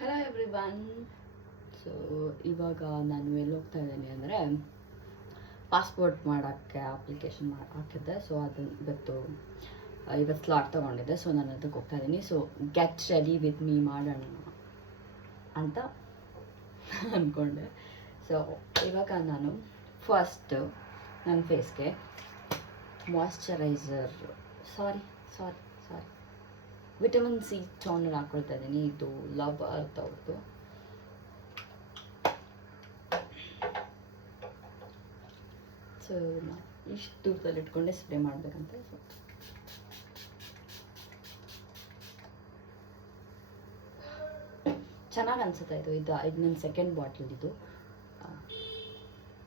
Hello everyone. So ಇವಾಗ ನಾನು ಎಲ್ಲಿ ಹೋಗ್ತಾ ಇದ್ದೀನಿ ಅಂದರೆ ಪಾಸ್ಪೋರ್ಟ್ ಮಾಡೋಕ್ಕೆ ಅಪ್ಲಿಕೇಶನ್ ಹಾಕಿದ್ದೆ. ಸೊ ಅದು ಇವತ್ತು ಸ್ಲಾಟ್ ತೊಗೊಂಡಿದ್ದೆ. ಸೊ ನಾನು ಅದಕ್ಕೆ ಹೋಗ್ತಾ ಇದ್ದೀನಿ. So get ready with me ಮಾಡೋಣ ಅಂತ ಅಂದ್ಕೊಂಡೆ. ಸೊ ಇವಾಗ ನಾನು ಫಸ್ಟ್ ನನ್ನ ಫೇಸ್ಗೆ ಮಾಯ್ಶ್ಚರೈಸರ್ ಸಾರಿ ವಿಟಮಿನ್ ಸಿ ಟೋನರ್ ಹಾಕ್ಕೊಳ್ತಾ ಇದ್ದೀನಿ. ಇದು ಲವ್ ಅರ್ತ್ ಅವ್ರದ್ದು. ಸೊ ಇಷ್ಟು ದೂರದಲ್ಲಿ ಇಟ್ಕೊಂಡೆ ಸ್ಪ್ರೇ ಮಾಡಬೇಕಂತೆ. ಸೊ ಚೆನ್ನಾಗಿ ಅನ್ಸುತ್ತೆ. ಇದು ನನ್ನ ಸೆಕೆಂಡ್ ಬಾಟಲ್. ಇದು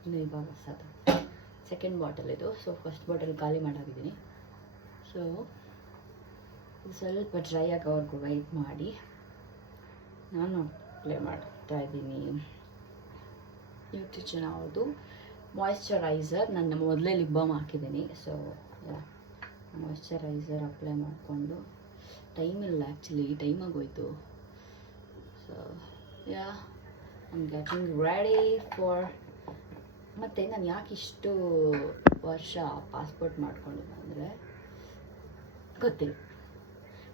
ಇನ್ನು ಇವಾಗ ಸೆಕೆಂಡ್ ಬಾಟಲ್ ಇದು. ಸೊ ಫಸ್ಟ್ ಬಾಟಲ್ ಖಾಲಿ ಮಾಡಾಗಿದ್ದೀನಿ. ಸೊ ಸ್ವಲ್ಪ ಡ್ರೈ ಆಗೋವರೆಗೂ ವೆಯ್ಟ್ ಮಾಡಿ ನಾನು ಅಪ್ಲೈ ಮಾಡ್ತಾ ಇದ್ದೀನಿ. ಇವತ್ತು ಅವ್ರದ್ದು ಮಾಯ್ಶ್ಚರೈಸರ್ ನನ್ನ ಮೊದಲೇ ಲಿಪ್ ಬಾಮ್ ಹಾಕಿದ್ದೀನಿ. ಸೊ ಮಾಯ್ಶ್ಚರೈಸರ್ ಅಪ್ಲೈ ಮಾಡಿಕೊಂಡು ಟೈಮ್ ಇಲ್ಲ, ಆ್ಯಕ್ಚುಲಿ ಟೈಮ್ ಆಗೋಯ್ತು. So I'm getting ready for. ಮತ್ತು ನಾನು ಯಾಕೆ ಇಷ್ಟು ವರ್ಷ ಪಾಸ್ಪೋರ್ಟ್ ಮಾಡ್ಕೊಂಡಿಲ್ಲ ಅಂದರೆ ಗೊತ್ತಿಲ್ಲ,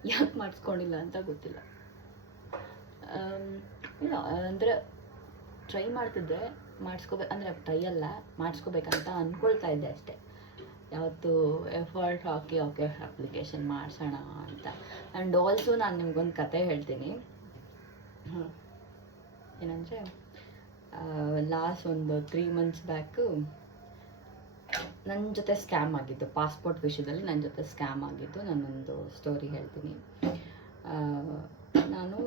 ಯಾಕೆ ಮಾಡಿಸ್ಕೊಂಡಿಲ್ಲ ಅಂತ ಗೊತ್ತಿಲ್ಲ. ಇಲ್ಲ ಅಂದರೆ ಟ್ರೈ ಮಾಡ್ತಿದ್ದೆ, ಅಂದರೆ ಟ್ರೈ ಅಲ್ಲ, ಮಾಡಿಸ್ಕೋಬೇಕಂತ ಅಂದ್ಕೊಳ್ತಾ ಇದ್ದೆ ಅಷ್ಟೇ. ಯಾವತ್ತು ಎಫರ್ಟ್ ಹಾಕಿ ಓಕೆ ಅಪ್ಲಿಕೇಶನ್ ಮಾಡಿಸೋಣ ಅಂತ. ಆ್ಯಂಡ್ ಆಲ್ಸೋ ನಾನು ನಿಮ್ಗೊಂದು ಕತೆ ಹೇಳ್ತೀನಿ. ಏನಂದರೆ ಲಾಸ್ಟ್ ಒಂದು 3 months ಬ್ಯಾಕು ನನ್ನ ಜೊತೆ ಸ್ಕ್ಯಾಮ್ ಆಗಿತ್ತು. ಪಾಸ್ಪೋರ್ಟ್ ವಿಷಯದಲ್ಲಿ ನನ್ನ ಜೊತೆ ಸ್ಕ್ಯಾಮ್ ಆಗಿತ್ತು. ನಾನೊಂದು ಸ್ಟೋರಿ ಹೇಳ್ತೀನಿ. ನಾನು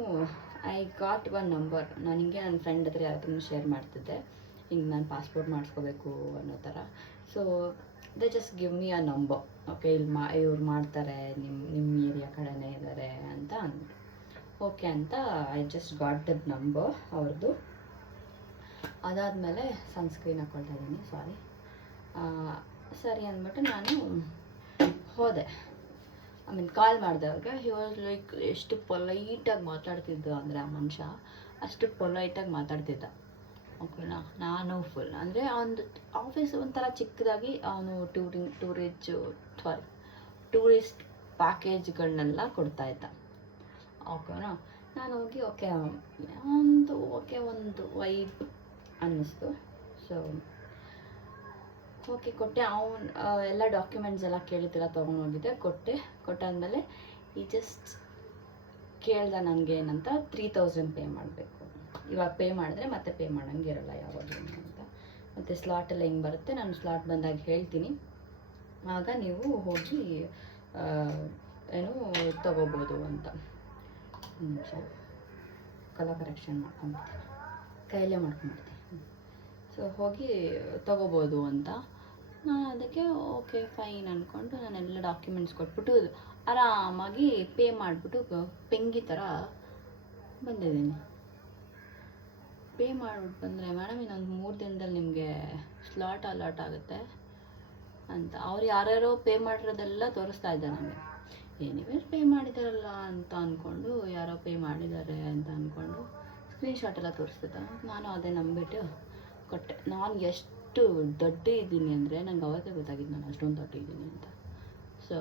ಐ ಗಾಟ್ ಒನ್ ನಂಬರ್. ನಾನು ಹಿಂಗೆ ನನ್ನ ಫ್ರೆಂಡ್ ಹತ್ರ ಯಾರತ್ರ ಶೇರ್ ಮಾಡ್ತಿದ್ದೆ, ಹಿಂಗೆ ನಾನು ಪಾಸ್ಪೋರ್ಟ್ ಮಾಡಿಸ್ಕೋಬೇಕು ಅನ್ನೋ ಥರ. So they just give me a number. Okay, ಇವ್ರು ಮಾಡ್ತಾರೆ, ನಿಮ್ಮ ಏರಿಯಾ ಕಡೆನೇ ಇದ್ದಾರೆ ಅಂತ ಅಂದರು. ಓಕೆ ಅಂತ I just got that number ಅವ್ರದ್ದು. ಅದಾದಮೇಲೆ ಸನ್ಸ್ಕ್ರೀನ್ ಹಾಕ್ಕೊಳ್ತಾ ಇದ್ದೀನಿ. ಸರಿ ಅಂದ್ಬಿಟ್ಟು ನಾನು ಹೋದೆ. ಕಾಲ್ ಮಾಡಿದೆ ಅವ್ರಿಗೆ. ಹಿ ವಾಸ್ ಲೈಕ್ ಎಷ್ಟು ಪೊಲೈಟಾಗಿ ಮಾತಾಡ್ತಿದ್ದ ಅಂದರೆ ಆ ಮನುಷ್ಯ ಅಷ್ಟು ಪೊಲೈಟಾಗಿ ಮಾತಾಡ್ತಿದ್ದ. ಓಕೆನಾ. ನಾನು ಫುಲ್ ಅಂದರೆ ಅವನದು ಆಫೀಸ್ ಒಂಥರ ಚಿಕ್ಕದಾಗಿ ಅವನು ಟೂರಿಸ್ಟ್ ಪ್ಯಾಕೇಜ್ಗಳನ್ನೆಲ್ಲ ಕೊಡ್ತಾಯಿದ್ದ. ಓಕೆನಾ. ನಾನು ಹೋಗಿ ಒಂದು ವೈಬ್ ಅನ್ನಿಸ್ತು. ಸೊ ಓಕೆ ಕೊಟ್ಟೆ. ಎಲ್ಲ ಡಾಕ್ಯುಮೆಂಟ್ಸ್ ಎಲ್ಲ ಕೇಳಿದ್ದೆಲ್ಲ ತೊಗೊಂಡೋಗಿದ್ದೆ, ಕೊಟ್ಟಾದ್ಮೇಲೆ ಈ ಜಸ್ಟ್ ಕೇಳ್ದೆ ನನಗೆ ಏನಂತ 3000 ಪೇ ಮಾಡಬೇಕು. ಇವಾಗ ಪೇ ಮಾಡಿದ್ರೆ ಮತ್ತೆ ಪೇ ಮಾಡೋಂಗಿರಲ್ಲ ಯಾವಾಗಲೂ ಅಂತ. ಮತ್ತು ಸ್ಲಾಟೆಲ್ಲ ಹಿಂಗೆ ಬರುತ್ತೆ. ನಾನು ಸ್ಲಾಟ್ ಬಂದಾಗ ಹೇಳ್ತೀನಿ, ಆಗ ನೀವು ಹೋಗಿ ತೊಗೋಬೋದು ಅಂತ. ನಿಮಿಷ ಕಲರ್ ಕರೆಕ್ಷನ್ ಮಾಡ್ಕೊಂಡ್ಬಿಡ್ತೀನಿ, ಕೈಯಲ್ಲೇ ಮಾಡ್ಕೊಂಡ್ಬಿಡ್ತೀನಿ. ಸೊ ಹೋಗಿ ತೊಗೋಬೋದು ಅಂತ. ನಾನು ಅದಕ್ಕೆ ಓಕೆ ಫೈನ್ ಅಂದ್ಕೊಂಡು ನಾನೆಲ್ಲ ಡಾಕ್ಯುಮೆಂಟ್ಸ್ ಕೊಟ್ಬಿಟ್ಟು ಆರಾಮಾಗಿ ಪೇ ಮಾಡಿಬಿಟ್ಟು ಪೆಂಗಿ ಥರ ಬಂದಿದ್ದೀನಿ. ಪೇ ಮಾಡಿಬಿಟ್ಟು ಬಂದರೆ, ಮೇಡಮ್ ಇನ್ನೊಂದು 3 ದಿನದಲ್ಲಿ ನಿಮಗೆ ಸ್ಲಾಟ್ ಅಲಾಟ್ ಆಗುತ್ತೆ ಅಂತ ಅವ್ರು ಯಾರ್ಯಾರೋ ಪೇ ಮಾಡಿರೋದೆಲ್ಲ ತೋರಿಸ್ತಾ ಇದ್ದಾರೆ ನನಗೆ. ಏನಿವೇಸ್ ಪೇ ಮಾಡಿದಾರಲ್ಲ ಅಂತ ಅಂದ್ಕೊಂಡು, ಯಾರೋ ಪೇ ಮಾಡಿದ್ದಾರೆ ಅಂತ ಅಂದ್ಕೊಂಡು ಸ್ಕ್ರೀನ್ಶಾಟ್ ಎಲ್ಲ ತೋರಿಸ್ತಿದ್ದ. ನಾನು ಅದೇ ನಂಬಿಟ್ಟು ಕೊಟ್ಟೆ. ನಾನು ಎಷ್ಟು ದೊಡ್ಡ ಇದ್ದೀನಿ ಅಂದರೆ ನಂಗೆ ಅವತ್ತೇ ಗೊತ್ತಾಗಿದ್ದು ನಾನು ಅಷ್ಟೊಂದು ದೊಡ್ಡ ಇದ್ದೀನಿ ಅಂತ. ಸೊ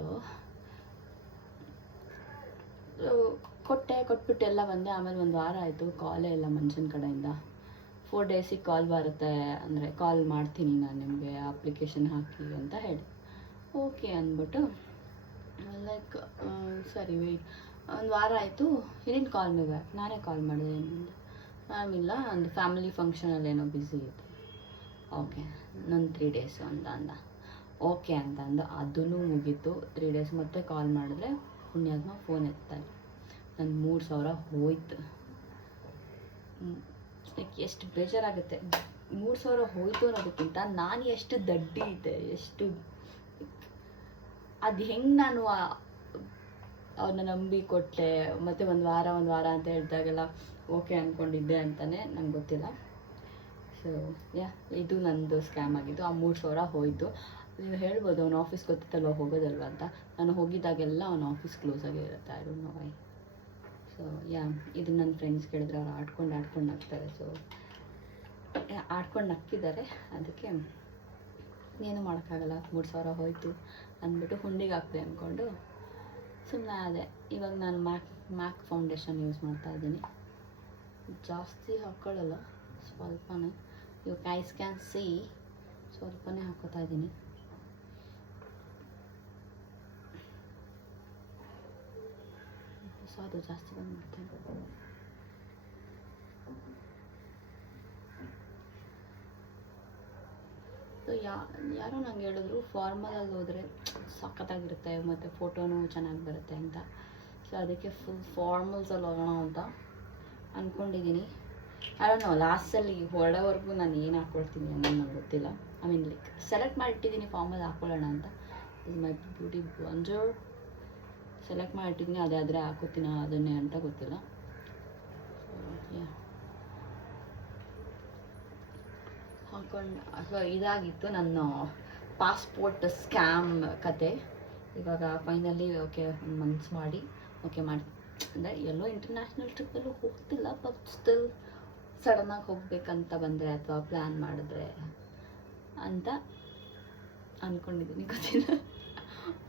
ಕೊಟ್ಬಿಟ್ಟು ಎಲ್ಲ ಬಂದೆ. ಆಮೇಲೆ 1 ವಾರ ಆಯಿತು, ಕಾಲೇ ಇಲ್ಲ ಮನುಷ್ಯನ ಕಡೆಯಿಂದ. 4 ಡೇಸಿಗೆ ಕಾಲ್ ಬರುತ್ತೆ, ಅಂದರೆ ಕಾಲ್ ಮಾಡ್ತೀನಿ ನಾನು ನಿಮಗೆ ಅಪ್ಲಿಕೇಶನ್ ಹಾಕಿ ಅಂತ ಹೇಳಿ. ಓಕೆ ಅಂದ್ಬಿಟ್ಟು ಲೈಕ್ ಸರಿ ವೆಯ್ಟ್ 1 ವಾರ ಆಯಿತು. ಹಿರಿನ್ ಕಾಲ್ ಮೇ ಬ್ಯಾಕ್. ನಾನೇ ಕಾಲ್ ಮಾಡಿದೆ. ಮ್ಯಾಮ್ ಇಲ್ಲ, ಒಂದು ಫ್ಯಾಮಿಲಿ ಫಂಕ್ಷನಲ್ಲಿ ಏನೋ ಬ್ಯುಸಿ ಇತ್ತು. ಓಕೆ ನನ್ನ 3 days ಅಂತ ಅಂದ. ಓಕೆ ಅಂತ ಅಂದ. ಅದೂ ಮುಗೀತು. 3 days ಮತ್ತೆ ಕಾಲ್ ಮಾಡಿದ್ರೆ ಪುಣ್ಯಾತ್ಮ ಫೋನ್ ಎತ್ತಾರೆ. ನನ್ನ 3000 ಹೋಯ್ತು. ಲೈಕ್ ಎಷ್ಟು ಬೇಜಾರಾಗುತ್ತೆ. 3000 ಹೋಯ್ತು ಅನ್ನೋದಕ್ಕಿಂತ ನಾನು ಎಷ್ಟು ದಡ್ಡಿ ಇದ್ದೆ, ಎಷ್ಟು ಅದು ಹೆಂಗೆ ನಾನು ಅವ್ರನ್ನ ನಂಬಿ ಕೊಟ್ಟೆ. ಮತ್ತು 1 ವಾರ ಅಂತ ಹೇಳಿದಾಗೆಲ್ಲ ಓಕೆ ಅಂದ್ಕೊಂಡಿದ್ದೆ ಅಂತಲೇ ನಂಗೆ ಗೊತ್ತಿಲ್ಲ. ಸೊ ಇದು ನನ್ನದು ಸ್ಕ್ಯಾಮ್ ಆಗಿದ್ದು. ಆ 3000 ಹೋಯಿತು. ನೀವು ಹೇಳ್ಬೋದು ಅವ್ನ ಆಫೀಸ್ ಗೊತ್ತಿತ್ತಲ್ವ ಹೋಗೋದಲ್ವ ಅಂತ. ನಾನು ಹೋಗಿದ್ದಾಗೆಲ್ಲ ಅವ್ನ ಆಫೀಸ್ ಕ್ಲೋಸ್ ಆಗೇ ಇರುತ್ತೆ. I don't know Y. So yeah ಇದು ನನ್ನ ಫ್ರೆಂಡ್ಸ್ ಕೇಳಿದ್ರೆ ಅವ್ರು ಆಡ್ಕೊಂಡು ಹಾಕ್ತಾರೆ. ಸೊ ಆಡ್ಕೊಂಡು ನಕ್ಕಿದ್ದಾರೆ, ಅದಕ್ಕೆ ಏನು ಮಾಡೋಕ್ಕಾಗಲ್ಲ, 3,000 ಹೋಯಿತು ಅಂದ್ಬಿಟ್ಟು ಹುಂಡಿಗೆ ಹಾಕ್ದೆ ಅಂದ್ಕೊಂಡು ಸುಮ್ಮನೆ ಅದೇ. ಇವಾಗ ನಾನು ಮ್ಯಾಕ್ ಫೌಂಡೇಶನ್ ಯೂಸ್ ಮಾಡ್ತಾ ಇದ್ದೀನಿ. ಜಾಸ್ತಿ ಹಾಕ್ಕೊಳ್ಳಲ್ಲ, ಸ್ವಲ್ಪನೇ. ಯು ಗೈಸ್ ಕ್ಯಾನ್ ಸಿ, ಸ್ವಲ್ಪನೇ ಹಾಕೋತಾ ಇದ್ದೀನಿ. ಸೊ ಅದು ಜಾಸ್ತಿ ಬಂದ್ಬಿಡ್ತೇನೆ. ಸೊ ಯಾರೋ ನಂಗೆ ಹೇಳಿದ್ರು ಫಾರ್ಮಲಲ್ಲಿ ಹೋದರೆ ಸಖತ್ತಾಗಿರುತ್ತೆ ಮತ್ತು ಫೋಟೋನೂ ಚೆನ್ನಾಗಿ ಬರುತ್ತೆ ಅಂತ. ಸೊ ಅದಕ್ಕೆ ಫುಲ್ ಫಾರ್ಮಲ್ಸಲ್ಲಿ ಹೋಗೋಣ ಅಂತ ಅಂದ್ಕೊಂಡಿದ್ದೀನಿ. ಅದನ್ನು ಲಾಸ್ಟಲ್ಲಿ ಹೊರಡೋವರೆಗೂ ನಾನು ಏನು ಹಾಕ್ಕೊಳ್ತೀನಿ ಅನ್ನೋದು ನಂಗೆ ಗೊತ್ತಿಲ್ಲ. ಐ ಮೀನ್ ಲೈಕ್ ಸೆಲೆಕ್ಟ್ ಮಾಡಿಟ್ಟಿದ್ದೀನಿ ಫಾರ್ಮಲ್ ಹಾಕ್ಕೊಳ್ಳೋಣ ಅಂತ. Is my beauty blender select ಮಾಡಿಟ್ಟಿದ್ದೀನಿ, ಅದೇ ಆದರೆ ಹಾಕೋತೀನ ಅದನ್ನೇ ಅಂತ ಗೊತ್ತಿಲ್ಲ. ಹಾಕೊಂಡು ಸೊ ಇದಾಗಿತ್ತು ನನ್ನ ಪಾಸ್ಪೋರ್ಟ್ ಸ್ಕ್ಯಾಮ್ ಕತೆ. ಇವಾಗ ಫೈನಲಿ ಓಕೆ ಮನ್ಸು ಮಾಡಿ ಓಕೆ ಮಾಡಿ, ಅಂದರೆ ಎಲ್ಲೋ ಇಂಟರ್ನ್ಯಾಷನಲ್ ಟ್ರಿಪ್ಪಲ್ಲೂ ಹೋಗ್ತಿಲ್ಲ, ಬಟ್ ಸ್ಟಿಲ್ ಸಡನ್ನಾಗಿ ಹೋಗ್ಬೇಕಂತ ಬಂದರೆ ಅಥವಾ ಪ್ಲ್ಯಾನ್ ಮಾಡಿದ್ರೆ ಅಂತ ಅಂದ್ಕೊಂಡಿದ್ದೀನಿ. ಗೊತ್ತಿಲ್ಲ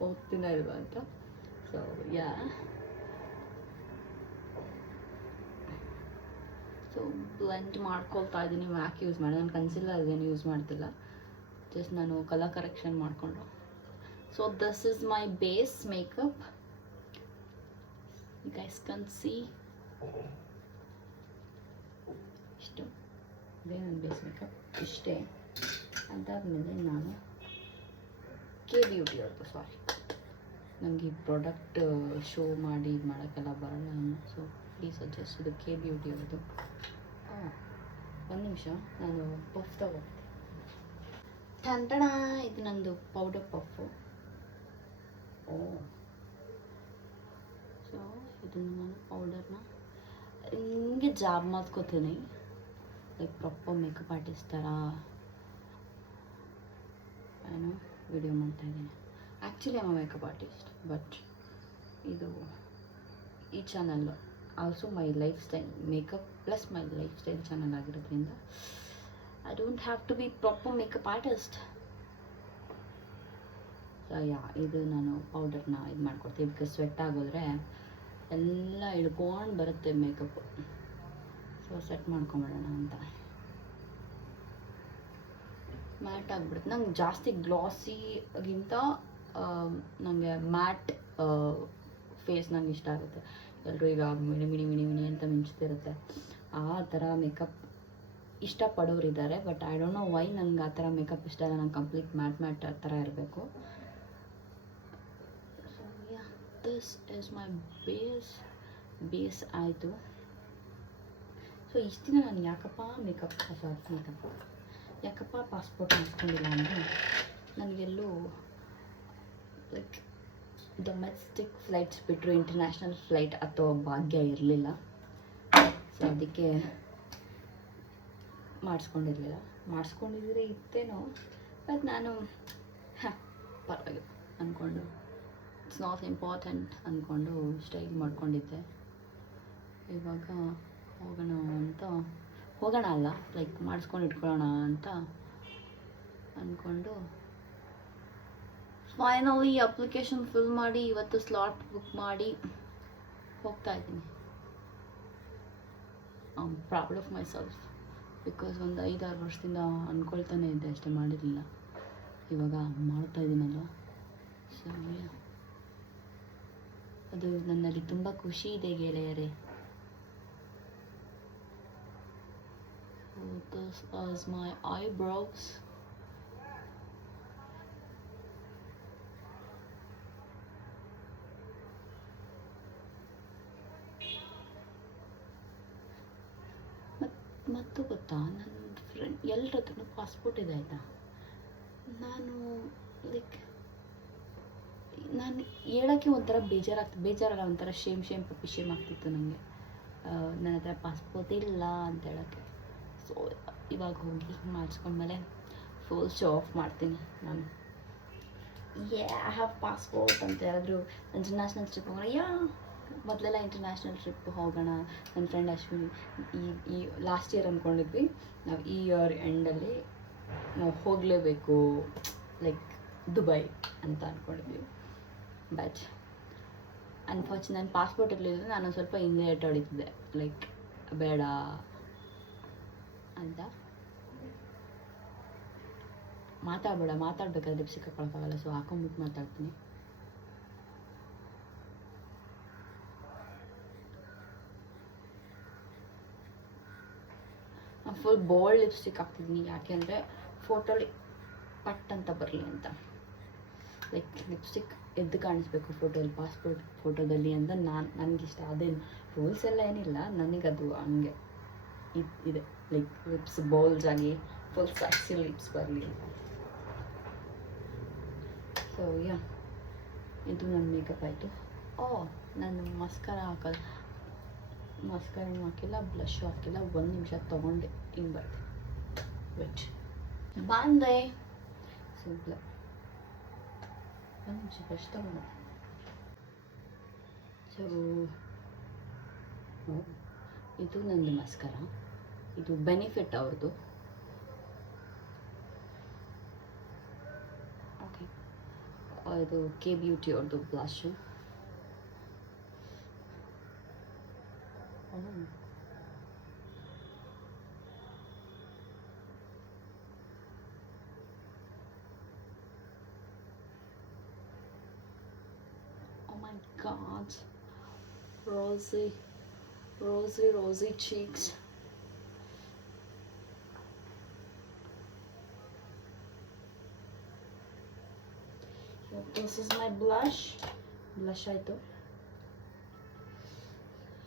ಹೋಗ್ತೀನ ಇಲ್ವಾ ಅಂತ. ಸೊ ಯಾ ಸೊ ಬ್ಲೆಂಡ್ ಮಾಡ್ಕೊಳ್ತಾ ಇದ್ದೀನಿ. ಮ್ಯಾಕ್ ಯೂಸ್ ಮಾಡಿ, ನಾನು ಕನ್ಸಿಲರ್ ಏನು ಯೂಸ್ ಮಾಡ್ತಿಲ್ಲ, ಜಸ್ಟ್ ನಾನು ಕಲರ್ ಕರೆಕ್ಷನ್ ಮಾಡಿಕೊಂಡು. So this is my base makeup, you guys can see. ಇಷ್ಟು ಇದೇ ನನ್ನ ಬೇಸ್ ಮೇಕಪ್, ಇಷ್ಟೇ. ಅದಾದಮೇಲೆ ನಾನು ಕೆ ಬ್ಯೂಟಿ ಅವ್ರದ್ದು, ಸಾರಿ ನನಗೆ ಈ ಪ್ರಾಡಕ್ಟ್ ಶೋ ಮಾಡಿ ಇದು ಮಾಡೋಕ್ಕೆಲ್ಲ ಬರಲ್ಲ ನಾನು. ಸೊ ಪ್ಲೀಸ್ ಸಜೆಸ್ಟ್, ಇದು ಕೆ ಬ್ಯೂಟಿ ಅವ್ರದ್ದು. ಒಂದು ನಿಮಿಷ, ನಾನು ಪಫ್ ತಗೋತೀನಿ. ಟಂಟಣ, ಇದು ನಂದು ಪೌಡರ್ ಪಫು. ಸೊ ಇದನ್ನು ನಾನು ಪೌಡರ್ನ ಹಿಂಗೆ ಜಾಬ್ ಮಾಡ್ಕೋತೀನಿ, ಲೈಕ್ ಪ್ರಾಪರ್ ಮೇಕಪ್ ಆರ್ಟಿಸ್ಟ್ ಥರ ಏನು ವಿಡಿಯೋ ಮಾಡ್ತಾಯಿದ್ದೀನಿ. Actually I am makeup artist, but ಇದು ಈ channel also my lifestyle makeup plus my lifestyle channel ಆಗಿರೋದ್ರಿಂದ I don't have to be proper makeup artist. So ಇದು ನಾನು ಪೌಡರ್ನ ಇದು ಮಾಡ್ಕೊಡ್ತೀನಿ, ಬಿಕಾಸ್ ಸ್ವೆಟ್ ಆಗೋದ್ರೆ ಎಲ್ಲ ಇಳ್ಕೊಂಡು ಬರುತ್ತೆ ಮೇಕಪ್ಪು. ಸೊ ಸೆಟ್ ಮಾಡ್ಕೊಂಬಿಡೋಣ ಅಂತ. ಮ್ಯಾಟ್ ಆಗಿಬಿಡುತ್ತೆ. ನಂಗೆ ಜಾಸ್ತಿ ಗ್ಲಾಸಿಗಿಂತ ನನಗೆ ಮ್ಯಾಟ್ ಫೇಸ್ ನಂಗೆ ಇಷ್ಟ ಆಗುತ್ತೆ. ಎಲ್ಲರೂ ಈಗ ಮಿಣಿ ಮಿಣಿ ಮಿಣಿ ಮಿಣಿ ಅಂತ ಮಿಂಚ್ತಿರುತ್ತೆ, ಆ ಥರ ಮೇಕಪ್ ಇಷ್ಟಪಡೋರಿದ್ದಾರೆ. But I don't know why ನಂಗೆ ಆ ಥರ ಮೇಕಪ್ ಇಷ್ಟ ಇಲ್ಲ. ನಂಗೆ ಕಂಪ್ಲೀಟ್ ಮ್ಯಾಟ್ ಆ ಥರ ಇರಬೇಕು. So yeah, this is my base ಆಯಿತು. ಸೊ ಇಷ್ಟು ದಿನ ನಾನು ಯಾಕಪ್ಪ ಪಾಸ್ಪೋರ್ಟ್ ಮಾಡಿಸ್ಕೊಂಡಿಲ್ಲ ಅಂದರೆ ನನಗೆಲ್ಲೂ ಲೈಕ್ ಡೊಮೆಸ್ಟಿಕ್ ಫ್ಲೈಟ್ಸ್ ಬಿಟ್ಟರು ಇಂಟರ್ನ್ಯಾಷನಲ್ ಫ್ಲೈಟ್ ಅಥವಾ ಭಾಗ್ಯ ಇರಲಿಲ್ಲ. ಸೊ ಅದಕ್ಕೆ ಮಾಡಿಸ್ಕೊಂಡಿದ್ರೆ ಇತ್ತೇನೋ, ಬಟ್ ನಾನು ಪರವಾಗಿಲ್ಲ ಅಂದ್ಕೊಂಡು ಇಟ್ಸ್ ನಾಟ್ ಇಂಪಾರ್ಟೆಂಟ್ ಅಂದ್ಕೊಂಡು ಸ್ಟೈಲ್ ಮಾಡ್ಕೊಂಡಿದ್ದೆ. ಇವಾಗ ಹೋಗೋಣ ಅಲ್ಲ, ಲೈಕ್ ಮಾಡಿಸ್ಕೊಂಡು ಇಟ್ಕೊಳ್ಳೋಣ ಅಂತ ಅಂದ್ಕೊಂಡು ಫೈನಲಿ ಅಪ್ಲಿಕೇಶನ್ ಫಿಲ್ ಮಾಡಿ ಇವತ್ತು ಸ್ಲಾಟ್ ಬುಕ್ ಮಾಡಿ ಹೋಗ್ತಾ ಇದ್ದೀನಿ. I am proud of my self, because ಒಂದು 5-6 ವರ್ಷದಿಂದ ಅಂದ್ಕೊಳ್ತಾನೆ ಇದ್ದೆ, ಅಷ್ಟೇ ಮಾಡಿರಲಿಲ್ಲ. ಇವಾಗ ಮಾಡ್ತಾ ಇದ್ದೀನಲ್ಲ, ಸೊ ಅದು ನನ್ನಲ್ಲಿ ತುಂಬ ಖುಷಿ ಇದೆ ಗೆಳೆಯರೇ. This is my eyebrows. ಮತ್ತು ಗೊತ್ತಾ, ನನ್ನ ಫ್ರೆಂಡ್ ಎಲ್ಲರ ಹತ್ರನೂ ಪಾಸ್ಪೋರ್ಟ್ ಇದೆ ಆಯಿತಾ. ನಾನು ಹೇಳೋಕ್ಕೆ ಒಂಥರ ಬೇಜಾರಲ್ಲ, ಒಂಥರ ಪಪ್ಪಿ ಶೇಮ್ ಆಗ್ತಿತ್ತು ನನಗೆ, ನನ್ನ ಹತ್ರ ಪಾಸ್ಪೋರ್ಟ್ ಇಲ್ಲ ಅಂತ ಹೇಳೋಕ್ಕೆ. ಸೊ ಇವಾಗ ಹೋಗಿ ಮಾಡಿಸ್ಕೊಂಡ್ಮೇಲೆ ಫುಲ್ ಶೋ ಆಫ್ ಮಾಡ್ತೀನಿ ನಾನು. ಐ ಹ್ಯಾವ್ ಪಾಸ್ಪೋರ್ಟ್ ಅಂತ ಯಾರಾದರೂ ಇಂಟರ್ನ್ಯಾಷನಲ್ ಟ್ರಿಪ್ ಹೋಗೋಣ, ಮೊದಲೆಲ್ಲ ಇಂಟರ್ನ್ಯಾಷನಲ್ ಟ್ರಿಪ್ ಹೋಗೋಣ ನನ್ನ ಫ್ರೆಂಡ್ ಅಶ್ವಿನಿ ಈ ಲಾಸ್ಟ್ ಇಯರ್ ಅಂದ್ಕೊಂಡಿದ್ವಿ ನಾವು ಈ ಇಯರ್ ಎಂಡಲ್ಲಿ ನಾವು ಹೋಗಲೇಬೇಕು ಲೈಕ್ ದುಬೈ ಅಂತ ಅಂದ್ಕೊಂಡಿದ್ವಿ. ಬಟ್ ಅನ್ಫಾರ್ಚುನೇಟ್ ನನ್ನ ಪಾಸ್ಪೋರ್ಟ್ ಇರಲಿಲ್ಲ. ನಾನು ಸ್ವಲ್ಪ ಹಿಂದೆ ಹೊಡಿತಿದ್ದೆ ಲೈಕ್ ಬೇಡ ಅಂತ. ಮಾತಾಡಬೇಕಾದ್ರೆ ಲಿಪ್ಸ್ಟಿಕ್ ಹಾಕೊಳಕ್ಕಾಗಲ್ಲ, ಸೊ ಹಾಕೊಂಡ್ಬಿಟ್ಟು ಮಾತಾಡ್ತೀನಿ. ಫುಲ್ ಬೋಲ್ಡ್ ಲಿಪ್ಸ್ಟಿಕ್ ಹಾಕ್ತಿದ್ದೀನಿ, ಯಾಕೆಂದರೆ ಫೋಟೋಲಿ ಪಟ್ ಅಂತ ಬರಲಿ ಅಂತ. ಲೈಕ್ ಲಿಪ್ಸ್ಟಿಕ್ ಎದ್ದು ಕಾಣಿಸ್ಬೇಕು ಪಾಸ್ಪೋರ್ಟ್ ಫೋಟೋದಲ್ಲಿ ಅಂತ ನನಗಿಷ್ಟ. ಅದೇನು ರೂಲ್ಸ್ ಎಲ್ಲ ಏನಿಲ್ಲ, ನನಗದು ಹಂಗೆ ಇದೆ. ಲೈಕ್ ಲಿಪ್ಸ್ ಬೋಲ್ಸ್ ಆಗಿ ಫುಲ್ ಸ್ಯಾಕ್ಸಿ ಲಿಪ್ಸ್ ಬರಲಿ. ಸೊ ಯಾ, ಇದು ನನ್ನ ಮೇಕಪ್ ಆಯಿತು. ನಾನು ಮಸ್ಕರಾ ಹಾಕಿಲ್ಲ, ಬ್ಲಷ್ ಹಾಕಿಲ್ಲ. 1 ನಿಮಿಷ ತೊಗೊಂಡೆ ಹಿಂಗೆ ಬರ್ತೆ. ವೆಟ್ ಬಂದೆ ಸಿಂಪ್ಲ 1 ನಿಮಿಷ ಬ್ಲಷ್ ತೊಗೊಂಡೆ. ಸೊ ಇದು ನಂದು ಮಸ್ಕರ, ಇದು ಬೆನಿಫಿಟ್ ಅವ್ರದ್ದು. ಓಕೆ, ಇದು ಕೆ ಬ್ಯೂಟಿ ಅವ್ರದ್ದು ಬ್ಲಷು. Oh my god, rosy cheeks. So this is my blush ಆಯಿತು.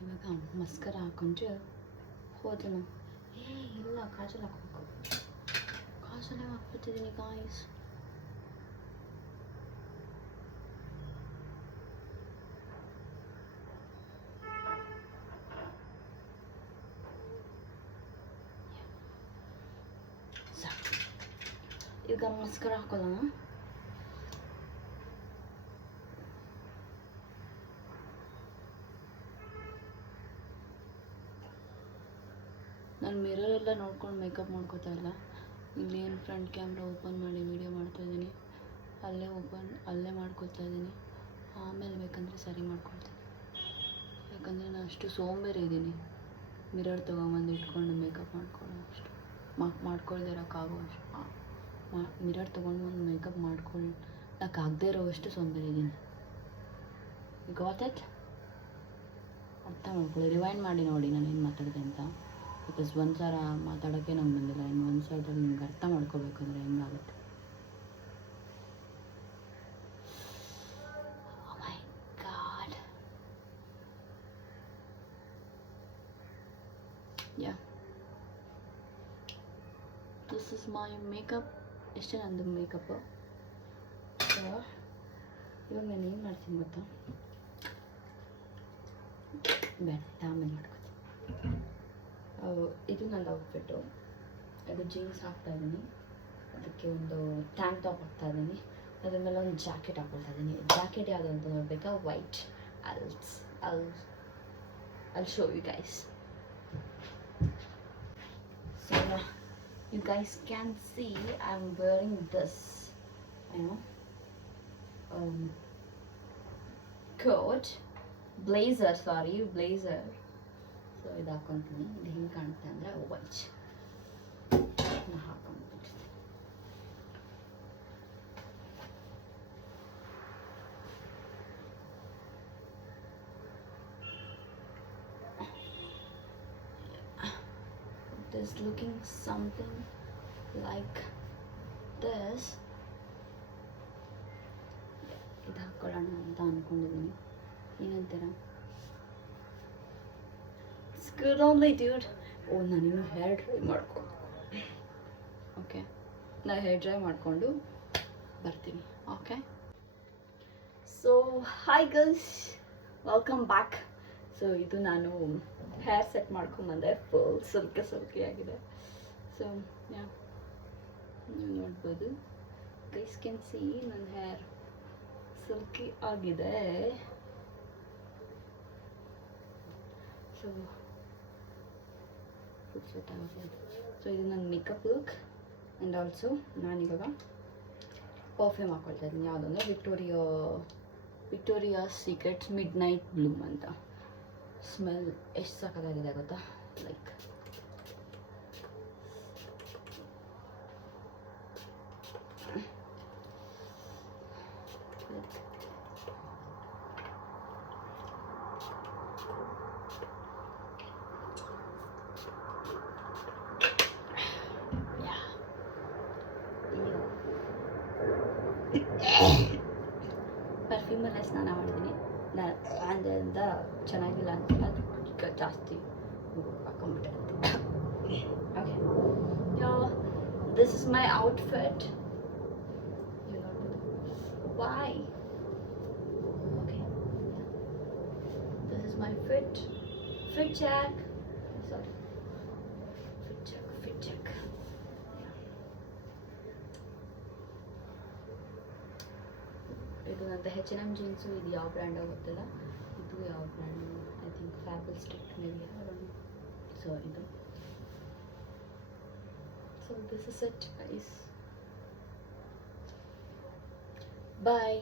ಇವಾಗ ಮಸ್ಕರ ಹಾಕೊಂಡ್ರೆ ಹೋದನು. ಇಲ್ಲ, ಕಾಜಲ್ ಹಾಕ್ಬೇಕು. ಕಾಜಲ್ ಹಾಕ್ಬಿಟ್ಟಿದ್ದೀನಿ ಗಾಯ್ಸ್. ಈಗ ಮಸ್ಕರ ಹಾಕೊಳ್ಳೋಣ. ನಾನು ಮಿರರೆಲ್ಲ ನೋಡ್ಕೊಂಡು ಮೇಕಪ್ ಮಾಡ್ಕೋತಾ ಇಲ್ಲ. ಇಲ್ಲಿ ಏನು ಫ್ರಂಟ್ ಕ್ಯಾಮ್ರಾ ಓಪನ್ ಮಾಡಿ ವೀಡಿಯೋ ಮಾಡ್ತಾಯಿದ್ದೀನಿ, ಅಲ್ಲೇ ಮಾಡ್ಕೊತಾ ಇದ್ದೀನಿ. ಆಮೇಲೆ ಬೇಕಂದರೆ ಸರಿ ಮಾಡ್ಕೊಳ್ತೀನಿ. ಯಾಕಂದರೆ ನಾನು ಅಷ್ಟು ಸೋಂಬೇರಿ ಇದ್ದೀನಿ, ಮಿರರ್ ತೊಗೊಂಬಂದು ಇಟ್ಕೊಂಡು ಮೇಕಪ್ ಮಾಡ್ಕೊಳ್ದೇ ಇರೋಕ್ಕಾಗೋ ಅಷ್ಟು ಮಿರರ್ ತೊಗೊಂಡು ಮೇಕಪ್ ಮಾಡ್ಕೊಳ್ಳೋಕ್ಕಾಗದೇ ಇರೋವಷ್ಟು ಸೋಂಬೇರಿ ಇದ್ದೀನಿ. Got it? ಅರ್ಥ ಮಾಡ್ಕೊಳ್ಳಿ, ರಿವೈಂಡ್ ಮಾಡಿ ನೋಡಿ ನಾನು ಏನು ಮಾತಾಡಿದೆ ಅಂತ. ಬಿಕಾಸ್ ಒಂದು ಸಲ ಮಾತಾಡೋಕ್ಕೆ ನಂಗೆ ಬಂದಿಲ್ಲ, ಇನ್ನು ಒಂದು ಸಲದಲ್ಲಿ ನಿಮ್ಗೆ ಅರ್ಥ ಮಾಡ್ಕೋಬೇಕಂದ್ರೆ ಹೆಂಗಾಗುತ್ತೆ. Oh my God. Yeah. This is my makeup. ಎಷ್ಟೇ ನಂದು ಮೇಕಪ್ಪು. ಇವಾಗ ನಾನು ಏನು ಮಾಡ್ತೀನಿ ಗೊತ್ತಾ, ಬೆಟ್ಟ ಆಮೇಲೆ ಮಾಡ್ಕೊತೀನಿ. ಇದು ನನ್ನ ಔಟ್ಫಿಟ್ಟು. ಅದು ಜೀನ್ಸ್ ಹಾಕ್ತಾಯಿದ್ದೀನಿ, ಅದಕ್ಕೆ ಒಂದು ಟ್ಯಾಂಕ್ ಟಾಪ್ ಹಾಕ್ತಾಯಿದ್ದೀನಿ, ಅದ್ರ ಮೇಲೆ ಒಂದು ಜಾಕೆಟ್ ಹಾಕ್ಕೊಳ್ತಾ ಇದ್ದೀನಿ. ಜಾಕೆಟ್ ಯಾವುದು ಅಂತ ನೋಡಬೇಕಾ? White. I'll show you guys. So you guys can see I'm wearing this, coat, blazer. So ಇದು ಹಾಕ್ಕೊತೀನಿ. ಇದು ಹಿಂಗೆ ಕಾಣುತ್ತೆ ಅಂದರೆ white ಹಾಕ್ಕೊಂಡ್ಬಿಡ್ತೀನಿ. It is looking something like this. ಇದು ಹಾಕ್ಕೊಳ್ಳೋಣ ಅಂತ ಅಂದ್ಕೊಂಡಿದ್ದೀನಿ. ಏನಂತೀರ? Good only, dude. ನಾನಿನ್ನು ಹೇರ್ ಡ್ರೈ ಮಾಡ್ಕೊಂಡು ಹೇರ್ ಡ್ರೈ ಮಾಡಿಕೊಂಡು ಬರ್ತೀನಿ. Okay, so hi girls, welcome back. So ಇದು ನಾನು ಹೇರ್ ಸೆಟ್ ಮಾಡ್ಕೊಂಬಂದೆ, ಫುಲ್ ಸಿಲ್ಕಿ ಆಗಿದೆ. ಸೊ ನೀವು ನೋಡ್ಬೋದು, ಗೈಸ್ ಕ್ಯಾನ್ ಸಿ ನನ್ನ ಹೇರ್ ಸಿಲ್ಕಿ ಆಗಿದೆ. ಸೊ ಫುಲ್ ಸೆಟ್ ಆಗುತ್ತೆ. ಸೊ ಇದು ನನ್ನ ಮೇಕಪ್ ಲುಕ್. ಆ್ಯಂಡ್ ಆಲ್ಸೋ ನಾನಿವಾಗ ಪರ್ಫ್ಯೂಮ್ ಹಾಕ್ಕೊಳ್ತಾ ಇದ್ದೀನಿ. ಯಾವುದು ಅಂದರೆ Victoria secrets mid night Bloom ಅಂತ. ಸ್ಮೆಲ್ ಎಷ್ಟು ಸಕ್ಕತ್ತಾಗಿದೆ ಗೊತ್ತಾ, ಲೈಕ್ ಪರ್ಫ್ಯೂಮಲ್ಲೇ ಸ್ನಾನ ಮಾಡಿದ್ದೀನಿ. ಅದರಿಂದ ಚೆನ್ನಾಗಿಲ್ಲ ಅಂತ ಅದಕ್ಕೆ ಜಾಸ್ತಿ ಹಾಕೊಂಡ್ಬಿಟ್ಟೆ. Okay, this is my outfit. Why? Okay. This is my fit check. Sorry. Fit check. Yeah. ಇದು ನಂದು H&M ಜೀನ್ಸು. ಇದು ಯಾವ ಬ್ರ್ಯಾಂಡ್ ಗೊತ್ತಿಲ್ಲ. ಇದು ಯಾವ brand? I think Fabristic maybe. So ಇದು. So this is it guys. Bye.